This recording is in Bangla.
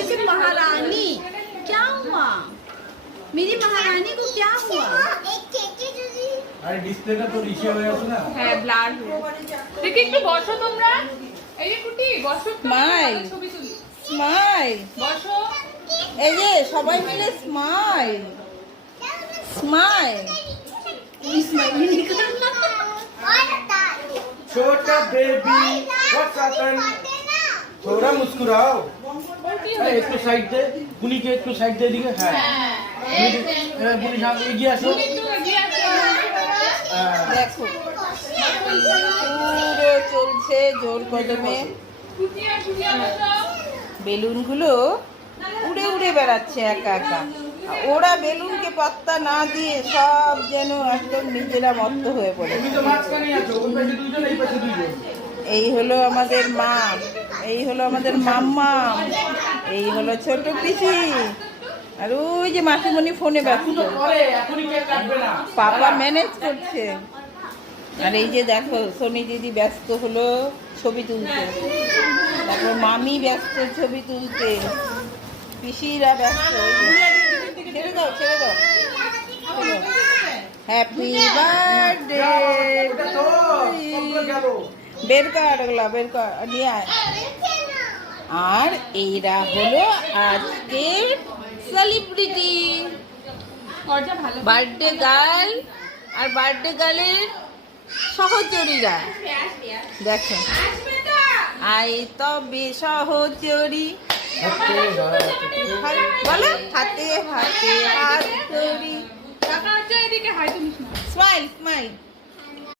जैसे महारानी। क्या हुआ मेरी महारानी को, क्या हुआ? আরে ডিসপ্লেটা তো রিসে হয়ে আছে না। হ্যাঁ ব্লার দেখি একটু বসো তোমরা। এই যে কুটি বসো, স্মাইল ছবি তুলি। স্মাইল, বসো। এই যে সবাই মিলে স্মাইল স্মাইল। छोटा बेबी व्हाट्स हैपन, थोड़ा मुस्कुराओ। अरे एक तो साइड दे, बुनी के एक तो साइड दे दिए। हाँ बुनी सामने এগিয়ে আসো। দেখো পুরো চলছে জোর কদমে, কুটিয়া কুটিয়া বসো। বেলুনগুলো উড়ে উড়ে বেড়াচ্ছে একা একা। ওরা বেলুনকে পাত্তা না দিয়ে সব যেন একদম নিজেরা মত্ত হয়ে পড়ে। তুমি তো মাঝখানে আছো, ওই পাশে দুইজন এই পাশে দুইজন। এই হলো আমাদের মা, এই হলো আমাদের মাম্মা, এই হলো ছোট পিসি, আর ওই যে মাসিমণি ফোনে ব্যস্ত, পরে এখনই কেক কাটবে না। পাপা ম্যানেজ করছে। আর এই যে দেখো সোনি দিদি ব্যস্ত হলো ছবি তুলতে, তারপর মামি ব্যস্ত ছবি তুলতে, পিসিরা ব্যস্ত। ছেড়ে দাও ছেড়ে দাও। হ্যাপি বার্থডে, ওটা তো কতগুলো গেল। বের কর ওগুলা, বের কর নিয়ে আয়। আর এইরা হলো আজকের সেলিব্রিটি, ওটা ভালো। বার্থডে গার্ল আর বার্থডে গার্লের সহচরীরা। দেখো আই তবে সহচরী, বলো হাতে হাতে হাত ধরি। কাকা হচ্ছে এদিকে হাই তুমি। Smile smile.